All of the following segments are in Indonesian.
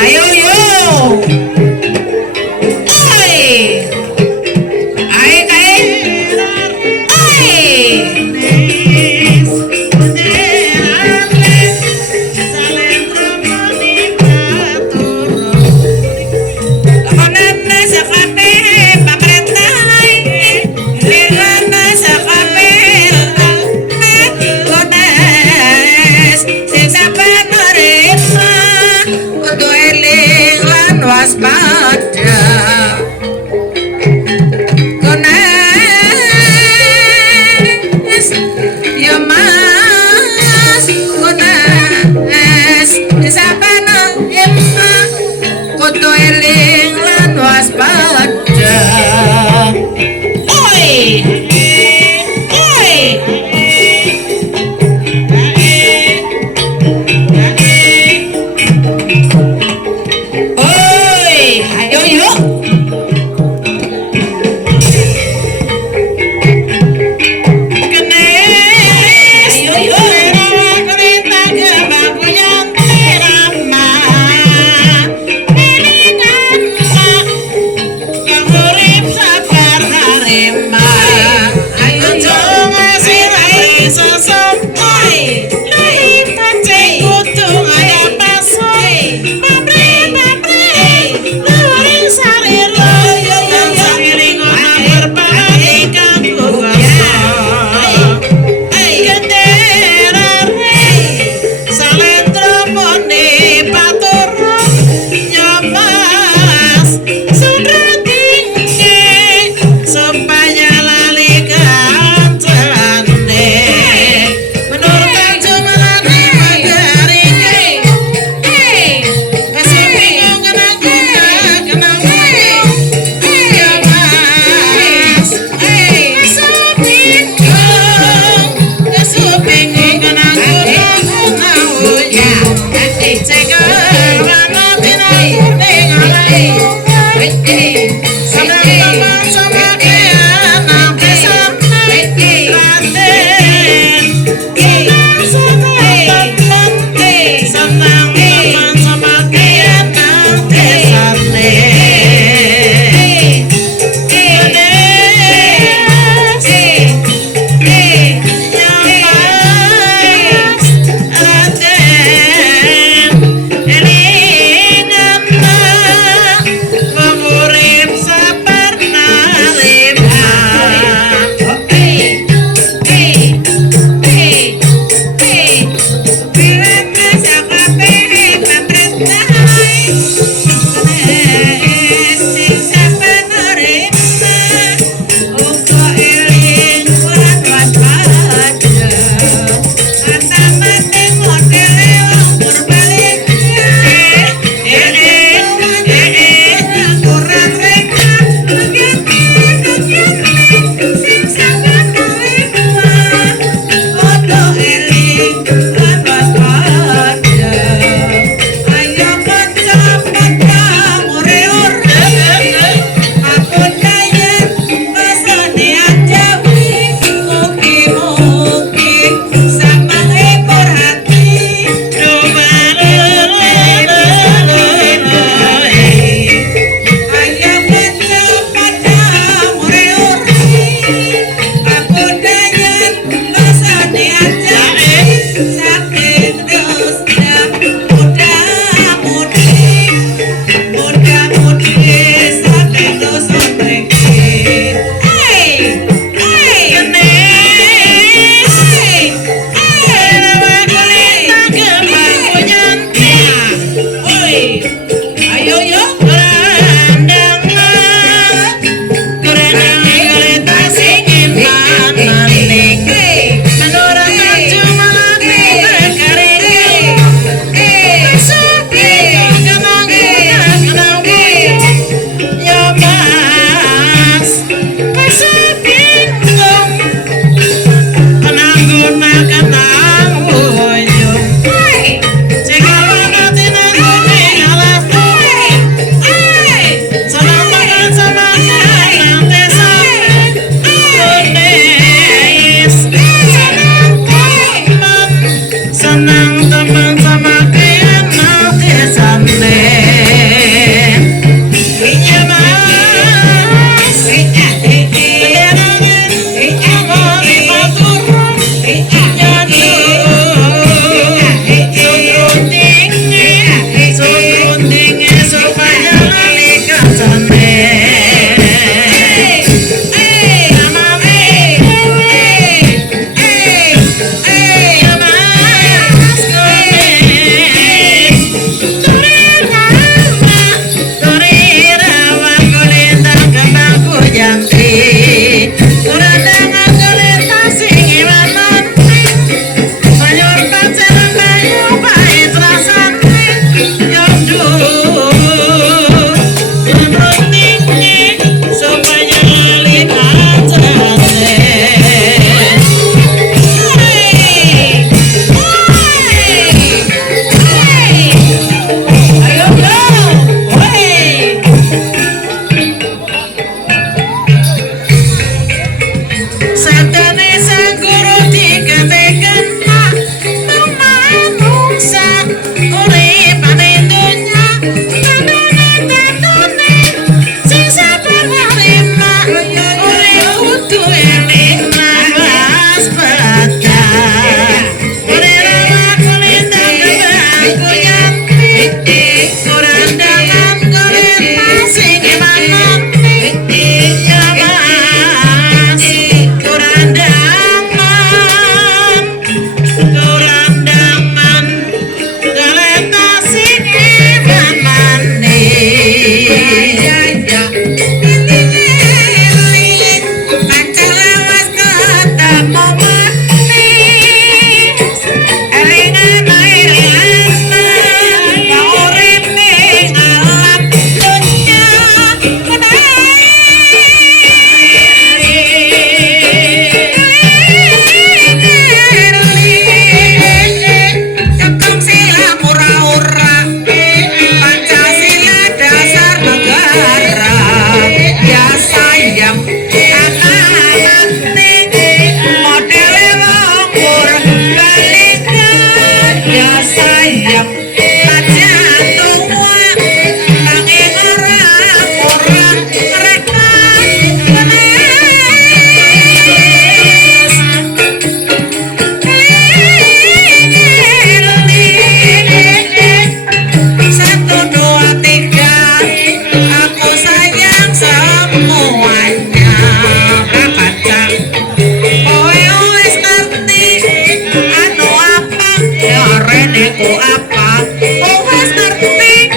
Ayo yo. Ayo kae. Waspada kones ya mas kones sabana emma kudu eling lan waspada oi oi oi ayo sayang aja tua nanging ora reka satu dua tiga aku sayang semuanya kaca kowe wis ngerti anu apa ya rene ku apa kowe wis ngerti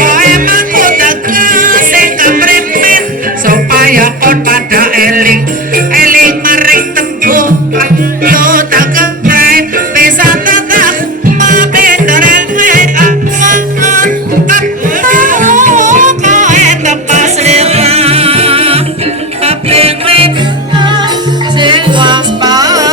kowe mangko tegas sing kapripit supaya kon pada eling eling maring tembung lo tak kepre bisa tetap mabendaren kowe tepas lira kaping sing waspada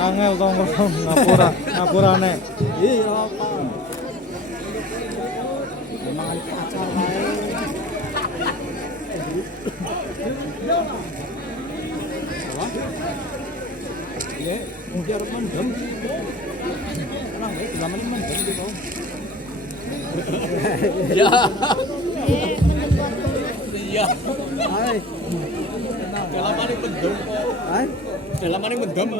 Angel tong ngapurane. Iya apa? Memang ada pacar wae. Iya, mungkin harus mendem. Tenang ya, lama ini mendem gitu. Ya. Iya. Hai. Dalam ini mendem kok. Hai. Dalam ini mendem.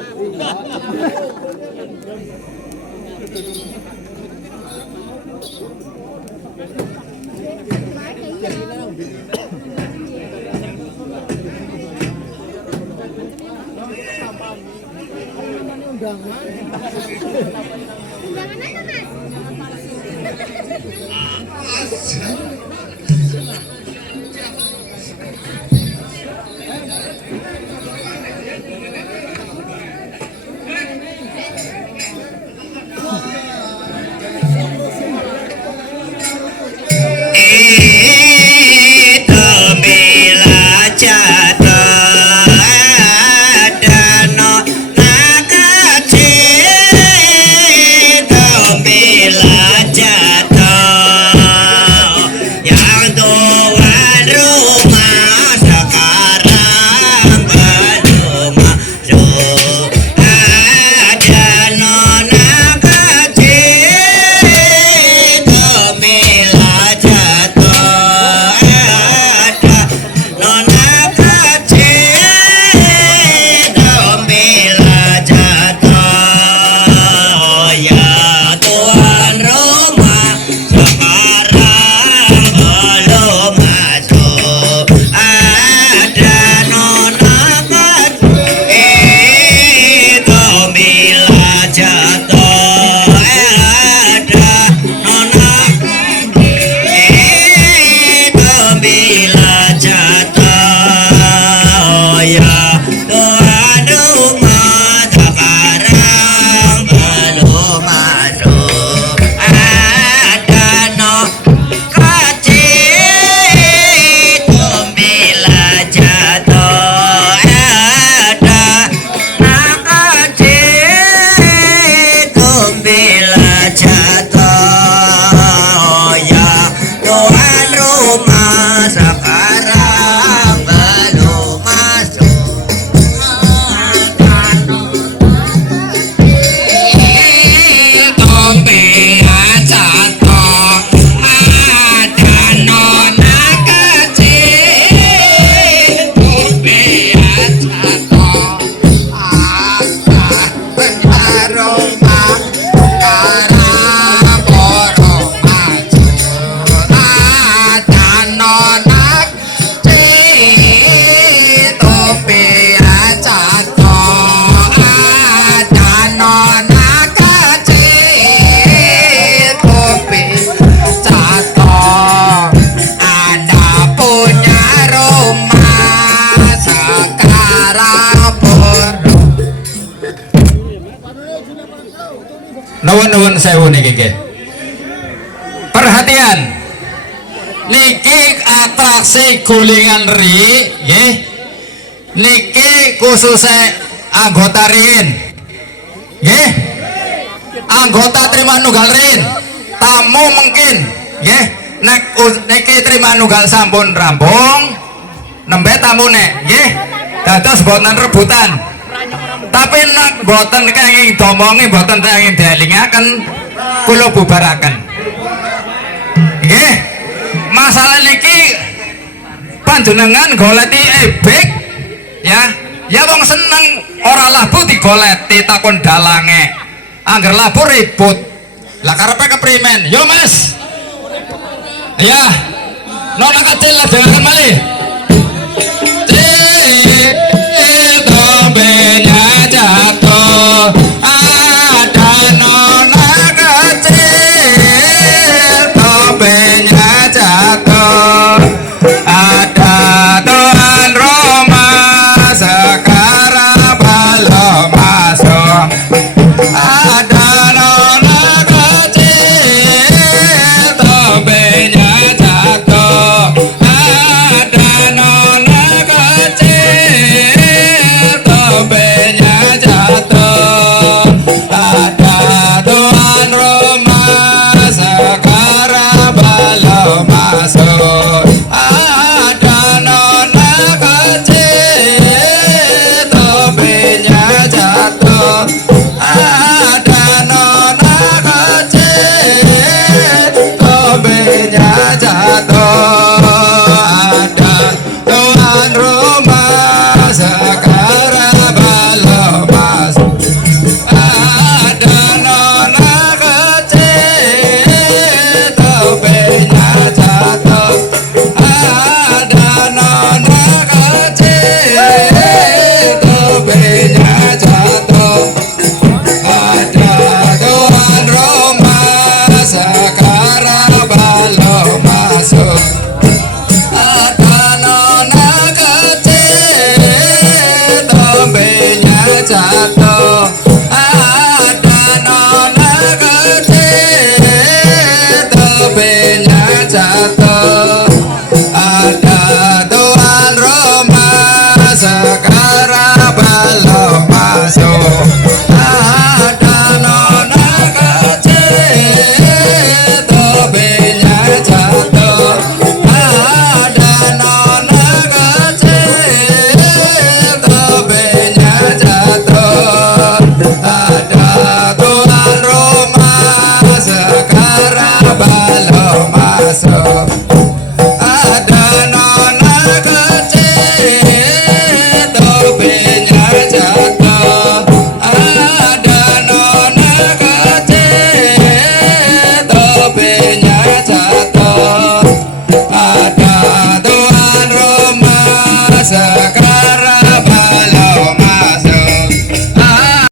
Aroma, nuwun sewu niki nggih. Perhatian. Niki atraksi gulingan ri nggih. Niki khususnya anggota rin. Nggih. Anggota terima nunggal rin. Tamu mungkin nggih. Niki terima nunggal sampun rampung. Nembe tamune nggih. Dados boten rebutan. Tapi nek boten kenging domongi boten kenging delingaken kula bubaraken. Nggih. Masalah niki panjenengan goleti ebek ya. Ya wong seneng ora labu digoleti takon dalange. Angger labu ribut. Lah karepe keprimen? Yo Mas. Ya. Nona kecil lah dengarkan malih. Tombenya jatuh ada nona kecil, tombenya jatuh ada Tuan Roma sekarang belum masuk, ada nona kecil, tombenya jatuh ada nona kecil, tombenya jatuh ada Tuan Roma sekarang belum masuk, ada nona kecil, tombenya jatuh ada nona kecil, tombenya jatuh ada Tuan Roma sekarang belum masuk, ada nona kecil, tombenya jatuh ada nona kecil, tombenya jatuh ada Tuan Roma sekarang belum masuk, ada nona kecil, tombenya jatuh ada nona kecil,